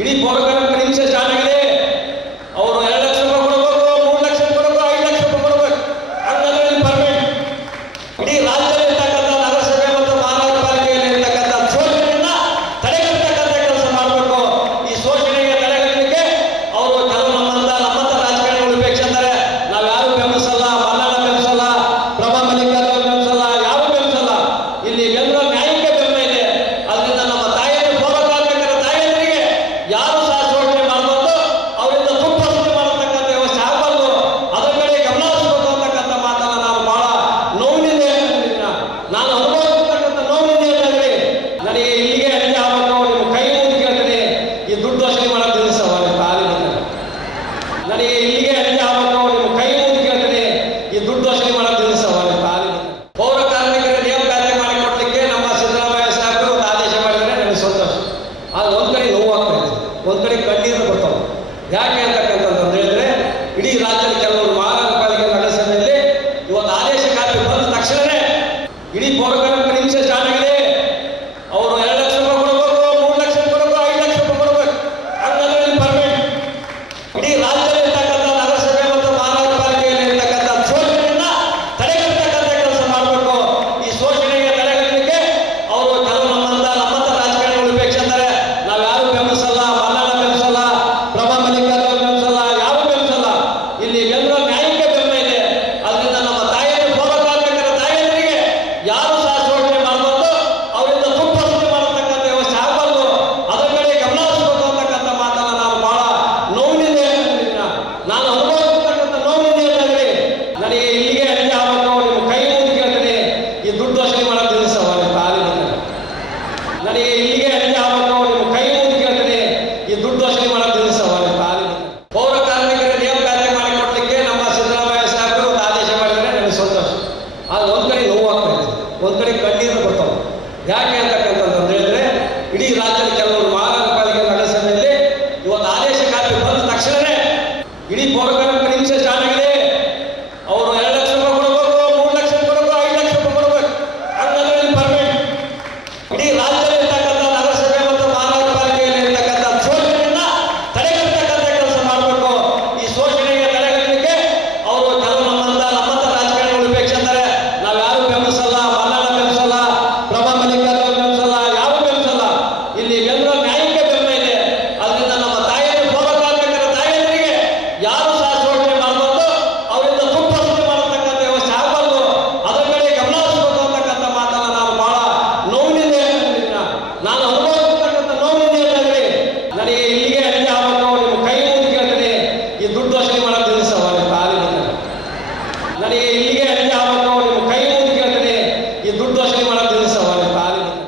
ಇಡೀ ಪೌರಕಾರ್ಮಿಕ ಹಿಂಸೆ ಸ್ಟಾರ್ಟ್ ಆಗಿದೆ. ಅವರು 2 ಲಕ್ಷ ರೂಪಾಯಿ ಕೊಡಬೇಕು, 3 ಲಕ್ಷ ಕೊಡಬೇಕು, 5 ಲಕ್ಷ ರೂಪಾಯಿ ಕೊಡಬೇಕು. ಹಂಗಂದ್ರೆ ಪರ್ಮನೆಂಟ್ ಇಡೀ ರಾಜ್ಯದಲ್ಲಿ ಇರ್ತಕ್ಕಂಥ ನಗರಸಭೆ ಮತ್ತು ಮಹಾನಗರ ಪಾಲಿಕೆಯಲ್ಲಿ ಇರ್ತಕ್ಕಂಥ ಶೋಷಣೆಯನ್ನ ತಡೆಗಟ್ಟತಕ್ಕಂಥ ಕೆಲಸ ಮಾಡಬೇಕು. ಈ ಶೋಷಣೆಗೆ ತಡೆಗಟ್ಟಲಿಕ್ಕೆ ಅವರು ಕೆಲವು ನಮ್ಮಂತ ರಾಜಕಾರಣಿಗಳು ಉಪೇಕ್ಷಿಸ್ತಾರೆ. ನಾವು ಯಾರು ಬೆಂಬಲಿಸಲ್ಲ, ಮಲ್ಲಣ್ಣ ಬೆಂಬಲಿಸಲ್ಲ, ಪ್ರಭಾ ಮಲ್ಲಿಕಾರ್ಜುನ ಬೆಂಬಲಿಸಲ್ಲ, ಯಾರು ಬೆಂಬಲಿಸಲ್ಲ. ಇಲ್ಲಿ ಬೆಂಬಲ ನ್ಯಾಯಕ್ಕೆ ಬೆಂಬಲ ಇದೆ. ಅದರಿಂದ ನಮ್ಮ ತಾಯಿಯರು, ಪೌರಕಾರ್ಮಿಕರ ತಾಯಿಯರಿಗೆ ಯಾರು ಸಹ ಶೋಷಣೆ ಮಾಡಬಾರ್ದು, ಅವರಿಂದ ತುಪ್ಪ ಸುದ್ದಿ ಮಾಡತಕ್ಕಂಥ ವ್ಯವಸ್ಥೆ ಆಗಬಾರ್ದು. ಅದರ ಕಡೆ ಗಮನ ಹರಿಸಬೇಕು ಅಂತಕ್ಕಂಥ ಮಾತನ್ನ ನಾನು ಬಹಳ ನೋವಿನಿಂದ ಹೇಳ್ತೀನಿ. ನಾನು ಅನುಭವಿಸ್ತಕ್ಕಂಥ ನೋವಿನಿಂದ ಹೇಳ್ತೀನಿ. ನನಗೆ ಇಲ್ಲಿಗೆ ಅಲ್ಲಿಗೆ ಆಗಬೇಕು. ನಿಮ್ಮ ಕೈ ಮುಗಿದು ಕೇಳ್ತೀನಿ, ಈ ದುಡ್ಡು ವಸೂಲಿ ಮಾಡೋದು ನಿಲ್ಲಿಸವ ತಾಲಿ ಬಂದ. ನನಗೆ ಇಲ್ಲಿಗೆ ಅಲ್ಲಿಗೆ ಆಗಬೇಕು. ನಿಮ್ಮ ಕೈ ಮುಗಿದು ಕೇಳ್ತೀನಿ, ಈ ದುಡ್ಡು ವಸೂಲಿ ಮಾಡೋದು ನಿಲ್ಲಿಸವ ತಾಲಿ ಬಂದ. ಪೌರ ಕಾರ್ಮಿಕರ ನೇಮಕಾತಿ ಮಾಡಿಕೊಡ್ಲಿಕ್ಕೆ ನಮ್ಮ ಸಿದ್ದರಾಮಯ್ಯ ಸಾಹೇಬರು ಒಂದು ಆದೇಶ ಮಾಡಿದರೆ ನನಗೆ ಸಂತೋಷ. ಅದು ಒಂದ್ ಕಡೆ ನೋವಾಗ್ತಾ ಇದೆ, ಒಂದ್ ಕಡೆ ಕಣ್ಣೀರು ಬರ್ತಾವೆ. ಯಾಕೆ ಅಂತಕ್ಕಂಥದ್ದು ಹೇಳಿದ್ರೆ ಇಡೀ ರಾಜ್ಯ